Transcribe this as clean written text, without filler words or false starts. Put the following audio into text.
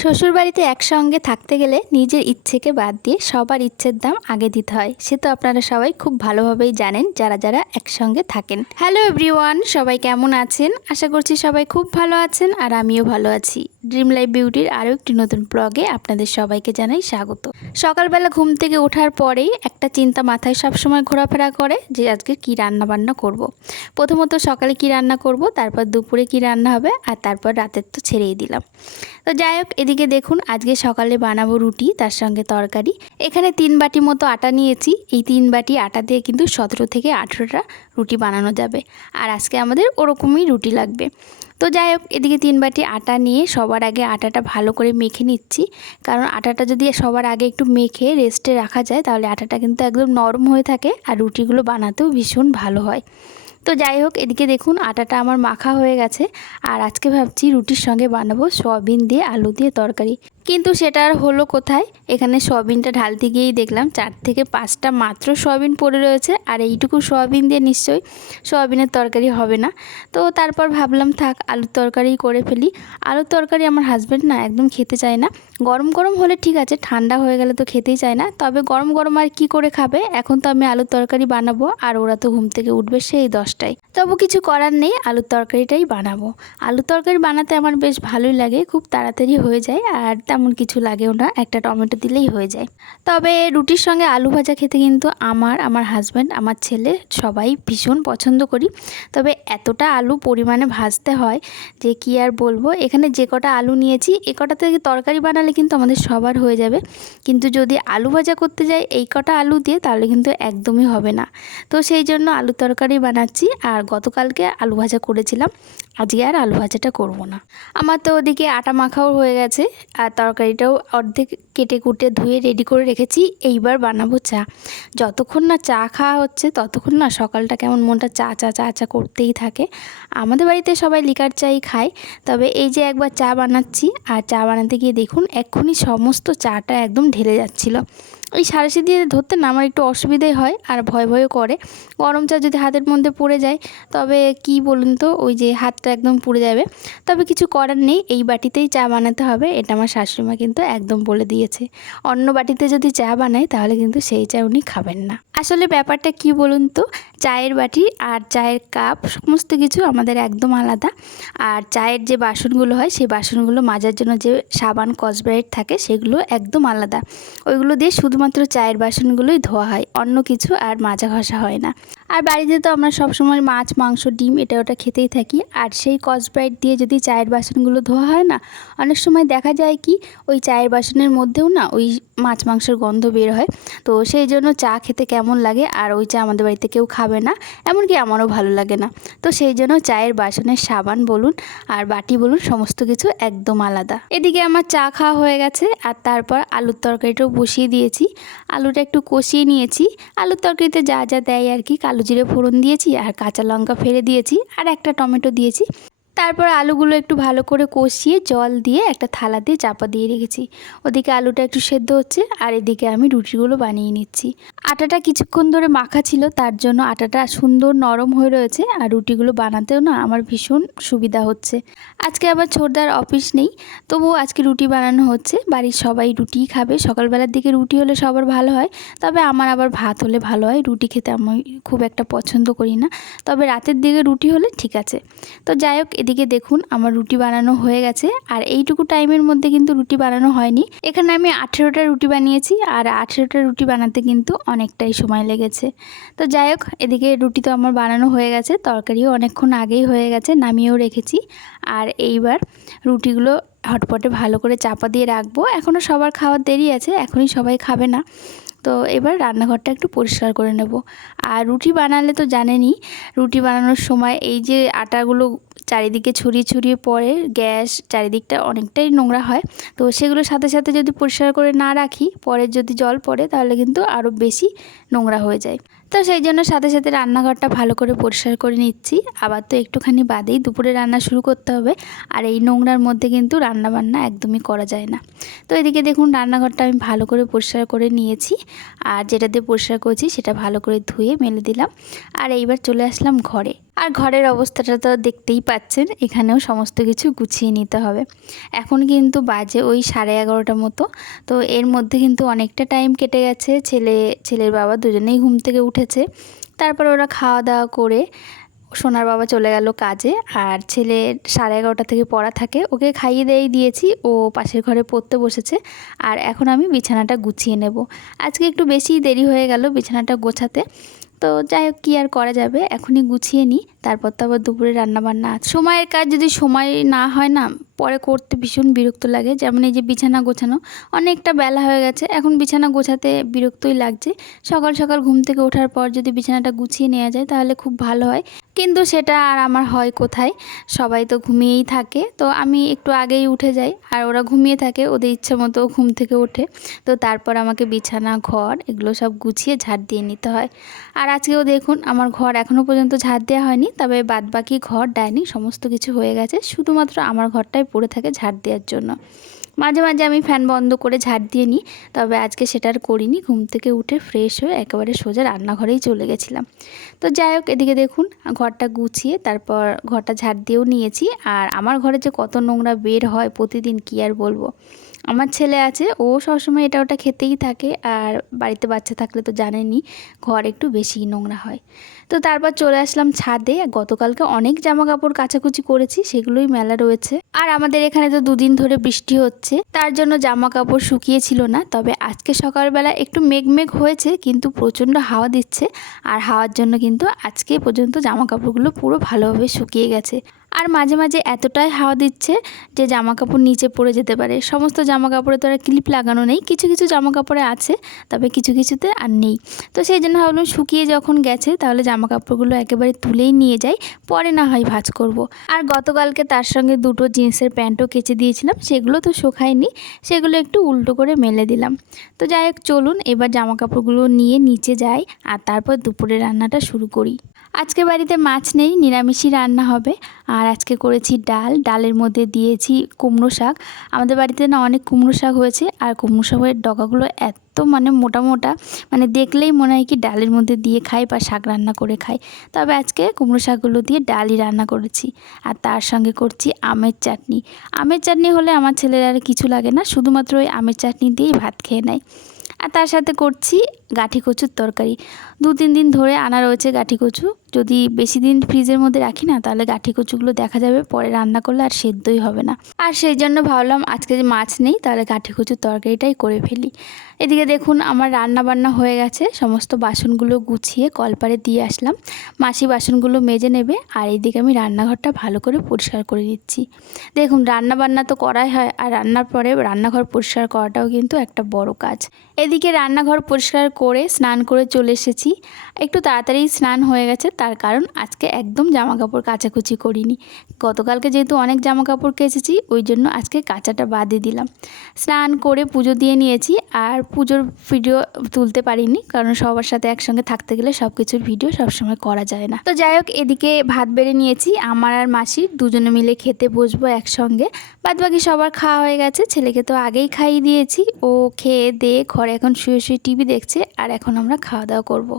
শ্বশুরবাড়িতে একসঙ্গে থাকতে গেলে নিজের ইচ্ছেকে বাদ দিয়ে সবার ইচ্ছের দাম আগে দিতে হয়। সে তো আপনারা সবাই খুব ভালোভাবেই জানেন যারা যারা একসঙ্গে থাকেন। হ্যালো এভরিওয়ান, সবাই কেমন আছেন? আশা করছি সবাই খুব ভালো আছেন আর আমিও ভালো আছি। ড্রিম লাইফ বিউটির আরও একটি নতুন ব্লগে আপনাদের সবাইকে জানাই স্বাগত। সকালবেলা ঘুম থেকে ওঠার পরেই একটা চিন্তা মাথায় সবসময় ঘোরাফেরা করে যে আজকে কি রান্না বান্না করব। প্রথমত সকালে কি রান্না করব, তারপর দুপুরে কি রান্না হবে, আর তারপর রাতের তো ছেড়েই দিলাম। তো যাই হোক, এদিকে দেখুন আজকে সকালে বানাবো রুটি, তার সঙ্গে তরকারি। এখানে 3 বাটি মতো আটা নিয়েছি। এই 3 বাটি আটা দিয়ে কিন্তু 17 থেকে 18টা রুটি বানানো যাবে। আর আজকে আমাদের ওরকমই রুটি লাগবে। তো যাই হোক, এদিকে 3 বাটি আটা নিয়ে সবার আগে আটাটা ভালো করে মেখে নিচ্ছি। কারণ আটাটা যদি সবার আগে একটু মেখে রেস্টে রাখা যায় তাহলে আটাটা কিন্তু একদম নরম হয়ে থাকে আর রুটিগুলো বানাতেও ভীষণ ভালো হয়। তো যাই হোক, এদিকে দেখুন আটাটা আমার মাখা হয়ে গেছে। আর আজকে ভাবছি রুটির সঙ্গে বানাবো সয়াবিন দিয়ে আলু দিয়ে তরকারি। কিন্তু সেটা আর হলো কোথায়, এখানে সয়াবিনটা ঢালতে গিয়েই দেখলাম 4 থেকে 5টা মাত্র সয়াবিন পড়ে রয়েছে। আর এইটুকু সয়াবিন দিয়ে নিশ্চয়ই সয়াবিনের তরকারি হবে না। তো তারপর ভাবলাম থাক আলুর তরকারি করে ফেলি। আলুর তরকারি আমার হাজব্যান্ড না একদম খেতে চায় না। গরম গরম হলে ঠিক আছে, ঠান্ডা হয়ে গেলে তো খেতেই চায় না। তবে গরম গরম আর কি করে খাবে, এখন তো আমি আলুর তরকারি বানাবো আর ওরা তো ঘুম থেকে উঠবে সেই 10টায়। তবু কিছু করার নেই, আলুর তরকারিটাই বানাবো। আলুর তরকারি বানাতে আমার বেশ ভালোই লাগে, খুব তাড়াতাড়ি হয়ে যায় আর তেমন কিছু লাগেও না, একটা টমেটো দিলেই হয়ে যায়। তবে রুটির সঙ্গে আলু ভাজা খেতে কিন্তু আমার হাজব্যান্ড, আমার ছেলে সবাই ভীষণ পছন্দ করি। তবে এতটা আলু পরিমাণে ভাজতে হয় যে কি আর বলবো। এখানে যে কটা আলু নিয়েছি এ কটা থেকে তরকারি বানালে কিন্তু আমাদের সবার হয়ে যাবে। কিন্তু যদি আলু ভাজা করতে যাই এই কটা আলু দিয়ে তাহলে কিন্তু একদমই হবে না। তো সেই জন্য আলু তরকারি বানাচ্ছি। আর গতকালকে আলু ভাজা করেছিলাম, আজকে আর আলু ভাজাটা করব না। আমার তো ওদিকে আটা মাখাও হয়ে গেছে আর তরকারিটাও অর্ধেক কেটে কুটে ধুয়ে রেডি করে রেখেছি। এইবার বানাবো চা। যতক্ষণ না চা খাওয়া হচ্ছে ততক্ষণ না সকালটা কেমন মনটা চা চা চা চা করতেই থাকে। আমাদের বাড়িতে সবাই লিকার চাই খায়, তবে এই যে একবার চা বানাচ্ছি আর চা বানাতে গিয়ে দেখুন এক্ষুনি সমস্ত চাটা একদম ঢেলে যাচ্ছিল। ওই সাঁড়াশি দিয়ে ধরতে না আমার একটু অসুবিধাই হয় আর ভয় ভয়ও করে। গরম চা যদি হাতের মধ্যে পড়ে যায় তবে কি বলুন তো, ওই যে হাতটা একদম পুড়ে যাবে। তবে কিছু করার নেই, এই বাটিতেই চা বানাতে হবে, এটা আমার শাশুড়িমা কিন্তু একদম বলে দিয়েছে। অন্য বাটিতে যদি চা বানাই তাহলে কিন্তু সেই চা উনি খাবেন না। আসলে ব্যাপারটা কি বলুন তো, চায়ের বাটি আর চায়ের কাপ সমস্ত কিছু আমাদের একদম আলাদা। আর চায়ের যে বাসনগুলো হয় সেই বাসনগুলো মাজার জন্য যে সাবান স্কচব্রাইট থাকে সেগুলো একদম আলাদা। ওইগুলো দিয়ে শুধুমাত্র চায়ের বাসনগুলোই ধোয়া হয়, অন্য কিছু আর মাজা ঘষা হয় না। আর বাড়িতে তো আমরা সবসময় মাছ মাংস ডিম এটা ওটা খেতেই থাকি। আর সেই স্কচব্রাইট দিয়ে যদি চায়ের বাসনগুলো ধোয়া হয় না, অনেক সময় দেখা যায় কি ওই চায়ের বাসনের মধ্যেও না ওই মাছ মাংসের গন্ধ বের হয়। তো সেই জন্য চা খেতে কেমন লাগে, আর ওই চা আমাদের বাড়িতে কেউ খাবে না, এমনকি আমারও ভালো লাগে না। তো সেই জন্য চায়ের বাসনের সাবান বলুন আর বাটি বলুন সমস্ত কিছু একদম আলাদা। এদিকে আমার চা খাওয়া হয়ে গেছে আর তারপর আলুর তরকারিটাও বসিয়ে দিয়েছি। আলুটা একটু কষিয়ে নিয়েছি। আলুর তরকারিতে যা যা দেয় আর কি, কালো জিরে ফোড়ন দিয়েছি আর কাঁচা লঙ্কা ফেলে দিয়েছি আর একটা টমেটো দিয়েছি। তারপর আলুগুলো একটু ভালো করে কষিয়ে জল দিয়ে একটা থালা দিয়ে চাপা দিয়ে রেখেছি। ওদিকে আলুটা একটু সেদ্ধ হচ্ছে আর এদিকে আমি রুটিগুলো বানিয়ে নিচ্ছি। আটাটা কিছুক্ষণ ধরে মাখা ছিল, তার জন্য আটাটা সুন্দর নরম হয়ে রয়েছে আর রুটিগুলো বানাতেও না আমার ভীষণ সুবিধা হচ্ছে। আজকে আবার ছোটদার অফিস নেই, তবুও আজকে রুটি বানানো হচ্ছে। বাড়ির সবাই রুটিই খাবে, সকালবেলার দিকে রুটি হলে সবার ভালো হয়। তবে আমার আবার ভাত হলে ভালো হয়, রুটি খেতে আমি খুব একটা পছন্দ করি না। তবে রাতের দিকে রুটি হলে ঠিক আছে। তো যাই হোক, এদিকে দেখুন আমার রুটি বানানো হয়ে গেছে আর এইটুকু টাইমের মধ্যে কিন্তু রুটি বানানো হয়নি। এখানে আমি 18টা রুটি বানিয়েছি আর 18টা রুটি বানাতে কিন্তু অনেকটাই সময় লেগেছে। তো যাই হোক, এদিকে রুটি তো আমার বানানো হয়ে গেছে, তরকারিও অনেকক্ষণ আগেই হয়ে গেছে, নামিয়েও রেখেছি। আর এইবার রুটিগুলো হটপটে ভালো করে চাপা দিয়ে রাখবো। এখনও সবার খাওয়ার দেরি আছে, এখনই সবাই খাবে না। তো এবার রান্নাঘরটা একটু পরিষ্কার করে নেব। আর রুটি বানালে তো জানেনই, রুটি বানানোর সময় এই যে আটাগুলো চারিদিকে ছড়িয়ে ছড়িয়ে পড়ে, গ্যাস চারিদিকটা অনেকটাই নোংরা হয়। তো সেগুলোর সাথে সাথে যদি পরিষ্কার করে না রাখি, পরে যদি জল পড়ে তাহলে কিন্তু আরও বেশি নোংরা হয়ে যায়। তো সেই জন্য সাথে সাথে রান্নাঘরটা ভালো করে পরিষ্কার করে নিচ্ছি। আবার তো একটুখানি বাদেই দুপুরে রান্না শুরু করতে হবে, আর এই নোংরার মধ্যে কিন্তু রান্নাবান্না একদমই করা যায় না। তো এদিকে দেখুন রান্নাঘরটা আমি ভালো করে পরিষ্কার করে নিয়েছি, আর যেটা দিয়ে পরিষ্কার করেছি সেটা ভালো করে ধুয়ে মেলে দিলাম। আর এইবার চলে আসলাম ঘরে। আর ঘরের অবস্থাটা তো দেখতেই পাচ্ছেন, এখানেও সমস্ত কিছু গুছিয়ে নিতে হবে। এখন কিন্তু বাজে ওই 11:30 মতো। তো এর মধ্যে কিন্তু অনেকটা টাইম কেটে গেছে। ছেলের বাবা দুজনেই ঘুম থেকে উঠেছে। তারপর ওরা খাওয়া দাওয়া করে সোনার বাবা চলে গেল কাজে, আর ছেলে 11:30 থেকে পড়া থাকে, ওকে খাইয়ে দিয়েছি, ও পাশের ঘরে পড়তে বসেছে। আর এখন আমি বিছানাটা গুছিয়ে নেব। আজকে একটু বেশি দেরি হয়ে গেল বিছানাটা গোছাতে। তো যাই হোক, কী আর করা যাবে, এখনই গুছিয়ে নিই, তারপর তো আবার দুপুরে রান্নাবান্না আছে। সময়ের কাজ যদি সময় না হয় না, পরে করতে ভীষণ বিরক্ত লাগে। যেমন এই যে বিছানা গোছানো, অনেকটা বেলা হয়ে গেছে, এখন বিছানা গোছাতে বিরক্তই লাগছে। সকাল সকাল ঘুম থেকে ওঠার পর যদি বিছানাটা গুছিয়ে নেওয়া যায় তাহলে খুব ভালো হয়, কিন্তু সেটা আর আমার হয় কোথায়। সবাই তো ঘুমিয়েই থাকে, তো আমি একটু আগেই উঠে যাই, আর ওরা ঘুমিয়ে থাকে, ওদের ইচ্ছে মতো ঘুম থেকে ওঠে। তো তারপর আমাকে বিছানা ঘর এগুলো সব গুছিয়ে ঝাড় দিয়ে নিতে হয়। আর আজকেও দেখুন আমার ঘর এখনও পর্যন্ত ঝাড় দেওয়া হয়নি, তবে বাদবাকি ঘর ডাইনিং সমস্ত কিছু হয়ে গেছে, শুধুমাত্র আমার ঘরটাই পড়ে থাকে ঝাড় দেওয়ার জন্য। মাঝে মাঝে আমি ফ্যান বন্ধ করে ঝাড় দিয়ে নিই, তবে আজকে সেটা আর করিনি। ঘুম থেকে উঠে ফ্রেশ হয়ে একেবারে সোজা রান্নাঘরেই চলে গেছিলাম। তো যাই হোক, এদিকে দেখুন ঘরটা গুছিয়ে তারপর ঘরটা ঝাড় দিয়েও নিয়েছি। আর আমার ঘরে যে কত নোংরা বের হয় প্রতিদিন, কি আর বলবো। আমার ছেলে আছে, ও সবসময় এটা ওটা খেতেই থাকে, আর বাড়িতে বাচ্চা থাকলে তো জানেনই ঘর একটু বেশিই নোংরা হয়। তো তারপর চলে আসলাম ছাদে। গতকালকে অনেক জামা কাপড় কাচাকুচি করেছি, সেগুলোই মেলা রয়েছে। আর আমাদের এখানে তো দুদিন ধরে বৃষ্টি হচ্ছে, তার জন্য জামা কাপড় শুকিয়েছিল না। তবে আজকে সকালবেলা একটু মেঘ হয়েছে, কিন্তু প্রচণ্ড হাওয়া দিচ্ছে, আর হাওয়ার জন্য কিন্তু আজকে পর্যন্ত জামা কাপড়গুলো পুরো ভালোভাবে শুকিয়ে গেছে। আর মাঝে মাঝে এতটাই হাওয়া দিচ্ছে যে জামা কাপড় নিচে পড়ে যেতে পারে। সমস্ত জামা কাপড়ে তো আর ক্লিপ লাগানো নেই, কিছু কিছু জামা কাপড়ে আছে, তবে কিছু কিছুতে আর নেই। তো সেই জন্য ভাবলাম শুকিয়ে যখন গেছে তাহলে জামা কাপড়গুলো একেবারে তুলেই নিয়ে যাই, পরে না হয় ভাঁজ করব। আর গতকালকে তার সঙ্গে দুটো জিন্সের প্যান্টও কেচে দিয়েছিলাম, সেগুলো তো শুকায়নি, সেগুলো একটু উল্টো করে মেলে দিলাম। তো যাই হোক, চলুন এবার জামা কাপড়গুলো নিয়ে নিচে যাই, আর তারপর দুপুরে রান্নাটা শুরু করি। আজকে বাড়িতে মাছ নেই, নিরামিষই রান্না হবে। আর আজকে করেছি ডালের মধ্যে দিয়েছি কুমড়ো শাক। আমাদের বাড়িতে না অনেক কুমড়ো শাক হয়েছে, আর কুমড়ো শাকের ডগাগুলো এত মোটা মোটা, দেখলেই মনে হয় কি ডালের মধ্যে দিয়ে খাই বা শাক রান্না করে খাই। তবে আজকে কুমড়ো শাকগুলো দিয়ে ডালই রান্না করেছি। আর তার সঙ্গে করছি আমের চাটনি। আমের চাটনি হলে আমার ছেলের আর কিছু লাগে না, শুধুমাত্র ওই আমের চাটনি দিয়েই ভাত খেয়ে নেয়। আর তার সাথে করছি গাঁঠি কচুর তরকারি। 2-3 দিন ধরে আনা রয়েছে গাঁঠি কচু। যদি বেশি দিন ফ্রিজের মধ্যে রাখি না, তাহলে গাঁঠি কচুগুলো দেখা যাবে পরে রান্না করলে আর সেদ্ধই হবে না। আর সেই জন্য ভাবলাম আজকে যে মাছ নেই, তাহলে গাঁঠি কচুর তরকারিটাই করে ফেলি। এদিকে দেখুন আমার রান্না বান্না হয়ে গেছে, সমস্ত বাসনগুলো গুছিয়ে কলপারে দিয়ে আসলাম। মাসি বাসনগুলো মেজে নেবে, আর এইদিকে আমি রান্নাঘরটা ভালো করে পরিষ্কার করে দিচ্ছি। দেখুন রান্না বান্না তো করাই হয়, আর রান্নার পরে রান্নাঘর পরিষ্কার করাটাও কিন্তু একটা বড় কাজ। এদিকে রান্নাঘর পরিষ্কার করে স্নান করে চলে এসেছি। একটু তাড়াতাড়ি স্নান হয়ে গেছে, তার কারণ আজকে একদম জামা কাপড় কাচাকুচি করিনি। গতকালকে যেহেতু অনেক জামা কাপড় কেচেছি, ওই জন্য আজকে কাচাটা বাদই দিলাম। স্নান করে পুজো দিয়ে নিয়েছি, আর পুজোর ভিডিও তুলতে পারিনি, কারণ সবার সাথে একসঙ্গে থাকতে গেলে সব কিছুর ভিডিও সবসময় করা যায় না। তো যাই হোক, এদিকে ভাত বেড়ে নিয়েছি, আমার আর মাসির দুজনে মিলে খেতে বসবো একসঙ্গে। বাদবাকি সবার খাওয়া হয়ে গেছে, ছেলেকে তো আগেই খাইয়ে দিয়েছি, ও খেয়ে দিয়ে ঘরে এখন শুয়ে শুয়ে টিভি দেখছে, আর এখন আমরা খাওয়া দাওয়া করবো।